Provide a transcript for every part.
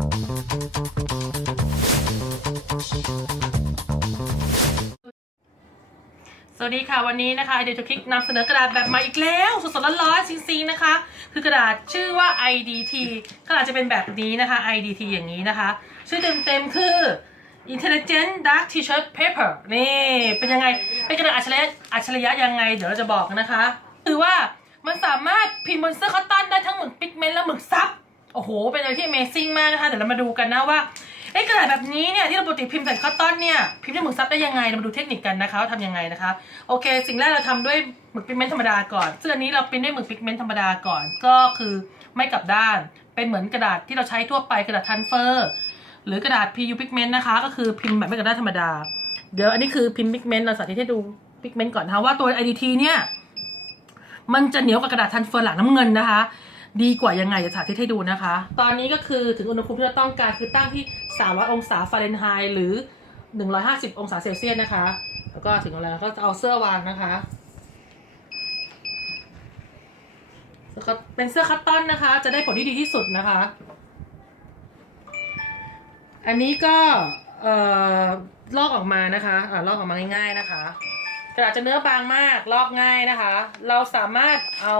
สวัสดีค่ะ วันนี้นะคะเดี๋ยวจะคลิกนำเสนอกระดาษแบบใหม่อีกแล้วสดๆร้อนๆจริงๆนะคะ คือกระดาษชื่อว่า IDT กระดาษจะเป็นแบบนี้นะคะ IDT อย่างนี้นะคะ ชื่อเต็มๆคือ Intelligent Dark T-shirt Paper นี่เป็นยังไง เป็นกระดาษอัจฉริยะอัจฉริยะยังไง เดี๋ยวเราจะบอกนะคะ คือว่ามันสามารถพิมพ์บนเสื้อคอตตอนได้ทั้งหมึกปิกเมนต์และหมึกซับ โอ้โห เป็นอะไรที่ Amazing มากนะคะ เดี๋ยวเรามาดูกันนะว่าเอ้กระดาษแบบนี้เนี่ยที่เราปกติพิมพ์ใส่คอตตอนเนี่ยพิมพ์ด้วยหมึกซับได้ยังไงเรามาดูเทคนิคกันนะคะว่าทำยังไงนะคะ โอเค สิ่งแรกเราทำด้วยหมึกพิกเมนต์ธรรมดาก่อนซึ่งอันนี้เราพิมพ์ด้วยหมึกพิกเมนต์ธรรมดาก่อน ก็คือไม่กลับด้าน เป็นเหมือนกระดาษที่เราใช้ทั่วไปกระดาษทันเฟอร์หรือกระดาษ PU pigment นะคะ ก็คือพิมพ์แบบไม่กระดาษธรรมดา เดี๋ยวอันนี้คือพิมพ์ pigment เราสาธิตให้ดู pigment ก่อนนะคะว่าตัว IDT เนี่ยมันจะเหนียวกับกระดาษทันเฟอร์หลังน้ำเงินนะคะ ดีกว่ายังไงจะสาธิตให้ดูนะคะ ตอนนี้ก็คือถึงอุณหภูมิที่เราต้องการคือตั้งที่ 300 องศาฟาเรนไฮต์หรือ 150 องศาเซลเซียสนะคะ แล้วก็ถึงเวลาก็จะเอาเสื้อวางนะคะแล้วก็เป็นเสื้อคัตตอนนะคะ จะได้ผลที่ดีที่สุดนะคะ อันนี้ก็เอ่อลอกออกมานะคะอ่าลอกออกมาง่าย ๆนะคะ กระดาษจะเนื้อบางมากลอกง่ายนะคะ เราสามารถเอา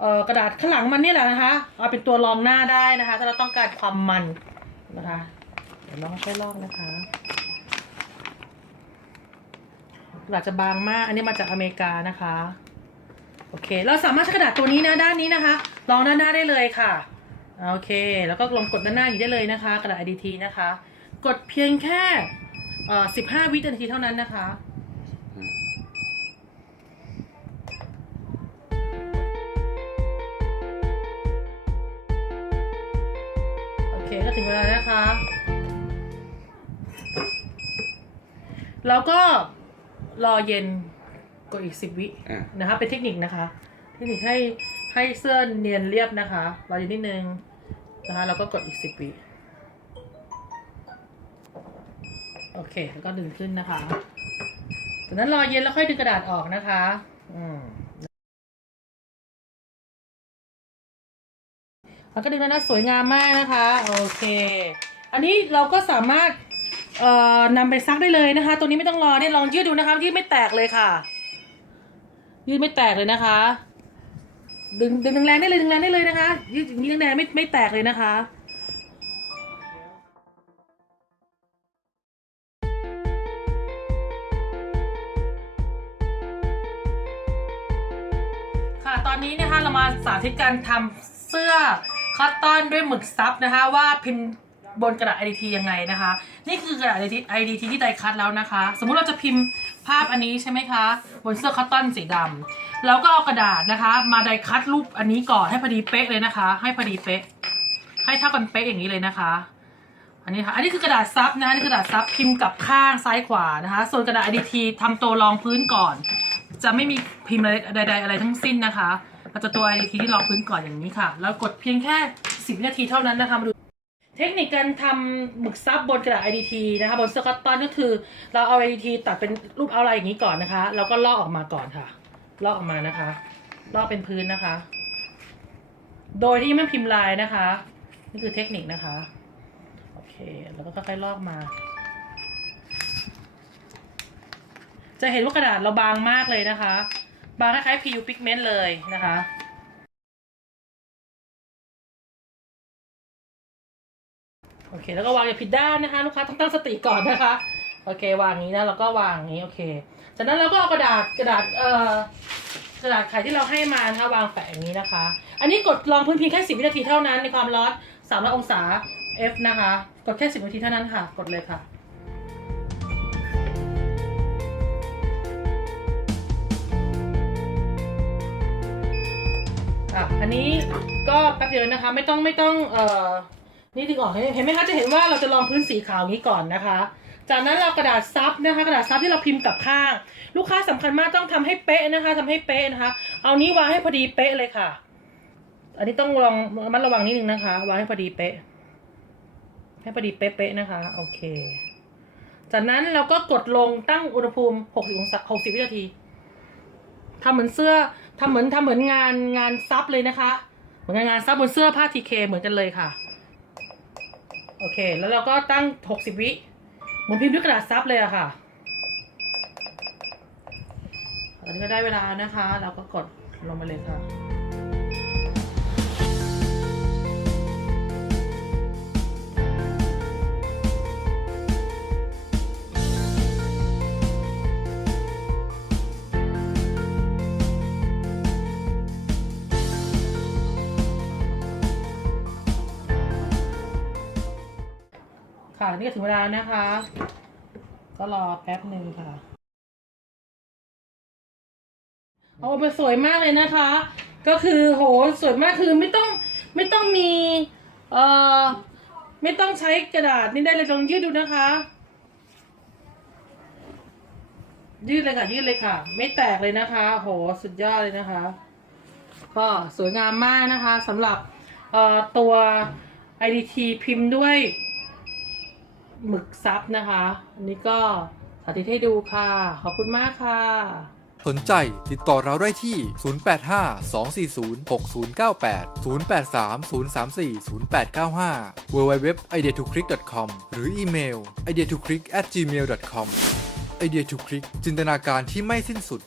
เอ่อกระดาษข้างหลังมันนี่แหละนะคะเอาเป็นตัวรองหน้าได้นะคะ ถ้าเราต้องการความมันนะคะเดี๋ยวน้องช่วยลอกนะคะกระดาษจะบางมาก อันนี้มาจากอเมริกานะคะโอเค เราสามารถใช้กระดาษตัวนี้นะด้านนี้นะคะรองด้านหน้าได้เลยค่ะโอเค แล้วก็ลองกดด้านหน้าอยู่ได้เลยนะคะ กระดาษ IDT นะคะ กดเพียงแค่เอ่อ15 วินาทีเท่านั้นนะคะ ก็ถึงเวลานะคะ แล้วก็รอเย็นกดอีก10วิอะ นะคะ เป็นเทคนิคนะคะ เทคนิคให้ให้เสื้อเนียนเรียบนะคะ รอเย็นนิดนึงนะคะแล้วก็กดอีก10วิโอเค แล้วก็ดึงขึ้นนะคะจากนั้นรอเย็นแล้วค่อยดึงกระดาษออกนะคะ อืม แล้วก็ดึงแล้วนะสวยงามมากนะคะ โอเค อันนี้เราก็สามารถเอ่อนำไปซักได้เลยนะคะ ตัวนี้ไม่ต้องรอเนี่ยลองยืดดูนะคะยืดไม่แตกเลยค่ะ ยืดไม่แตกเลยนะคะ ดึงดึงแรงได้เลยดึงแรงได้เลยนะคะ ยืดยืดแรงไม่ไม่แตกเลยนะคะค่ะตอนนี้นะคะเรามาสาธิตการทำเสื้อ คอตตอนด้วยหมึกซับนะคะว่าพิมพ์บนกระดาษ IDT ยังไงนะคะ นี่คือกระดาษ IDT IDT ที่ไดคัตแล้วนะคะ สมมุติเราจะพิมพ์ภาพอันนี้ใช่ไหมคะ บนเสื้อคอตตอนสีดำเราก็เอากระดาษนะคะ มาไดคัตรูปอันนี้ก่อนให้พอดีเป๊ะเลยนะคะ ให้พอดีเป๊ะ ให้เท่ากันเป๊ะอย่างนี้เลยนะคะอันนี้ค่ะอันนี้คือกระดาษซับนะคะนี่คือกระดาษซับพิมพ์กับข้างซ้ายขวานะคะ ส่วนกระดาษ IDT ทำตัวรองพื้นก่อน จะไม่มีพิมพ์อะไรใดๆอะไรทั้งสิ้นนะคะ เราจะตัว IDT ที่รองพื้นก่อนอย่างนี้ค่ะ แล้วกดเพียงแค่10วินาทีเท่านั้นนะคะมาดูเทคนิคการทำหมึกซับบนกระดาษ IDT นะคะบนเสื้อคอตตอนก็คือ เราเอา IDT ตัดเป็นรูปเอาอะไรอย่างนี้ก่อนนะคะ แล้วก็ลอกออกมาก่อนค่ะ ลอกออกมานะคะ ลอกเป็นพื้นนะคะ โดยที่ไม่พิมพ์ลายนะคะนี่คือเทคนิคนะคะ โอเค แล้วก็ค่อยๆลอกมา จะเห็นว่ากระดาษเราบางมากเลยนะคะ บางคล้ายๆ PU pigment เลยนะคะโอเค แล้วก็วางอย่าผิดด้านนะคะลูกค้าต้องตั้งสติก่อนนะคะ โอเค วางอย่างนี้นะแล้วก็วางอย่างนี้โอเค จากนั้นเราก็เอากระดาษกระดาษเอ่อกระดาษไขที่เราให้มานะคะวางแปะอย่างนี้นะคะ อันนี้กดลองพื้นเพียงแค่10วินาทีเท่านั้นในความร้อน300อยองศา F นะคะ กดแค่10นาทีเท่านั้นค่ะ กดเลยค่ะ อะอันนี้ก็แป๊บเดียวนะคะ ไม่ต้องไม่ต้องเอ่อนี่ดึงออกเห็นเห็นไหมคะจะเห็นว่าเราจะลองพื้นสีขาวนี้ก่อนนะคะ จากนั้นเรากระดาษซับนะคะ กระดาษซับที่เราพิมพ์กับข้าง ลูกค้าสำคัญมากต้องทำให้เป๊ะนะคะทำให้เป๊ะนะคะ เอานี้วางให้พอดีเป๊ะเลยค่ะ อันนี้ต้องลองมัดระวังนิดนึงนะคะ วางให้พอดีเป๊ะ ให้พอดีเป๊ะๆนะคะ โอเค จากนั้นเราก็กดลงตั้งอุณหภูมิ 60องศา60 วินาทีทำเหมือนเสื้อ ทำเหมือนทำเหมือนงานงานซับเลยนะคะ เหมือนงานซับบนเสื้อผ้าทีเคเหมือนกันเลยค่ะ โอเค แล้วเราก็ตั้งหกสิบวิเหมือนพิมพ์ด้วยกระดาษซับเลยอะค่ะตอนนี้ก็ได้เวลานะคะ เราก็กดลงมาเลยค่ะ ค่ะ นี่ก็ถึงเวลานะคะ ก็รอแป๊บหนึ่งค่ะโอ้ไปสวยมากเลยนะคะ ก็คือโหสวยมากคือไม่ต้องไม่ต้องมีเอ่อไม่ต้องใช้กระดาษนี่ได้เลยลองยืดดูนะคะ ยืดเลยค่ะยืดเลยค่ะ ไม่แตกเลยนะคะโหสุดยอดเลยนะคะ ก็สวยงามมากนะคะสำหรับเอ่อตัว IDT พิมพ์ด้วย หมึกซับนะคะ อันนี้ก็สาธิตให้ดูค่ะ ขอบคุณมากค่ะ สนใจติดต่อเราได้ที่ 085 240 6098 083 034 0895 www.ideatoclick.com หรืออีเมล ideatoclick@gmail.com ไอเดียทุกคลิกจินตนาการที่ไม่สิ้นสุด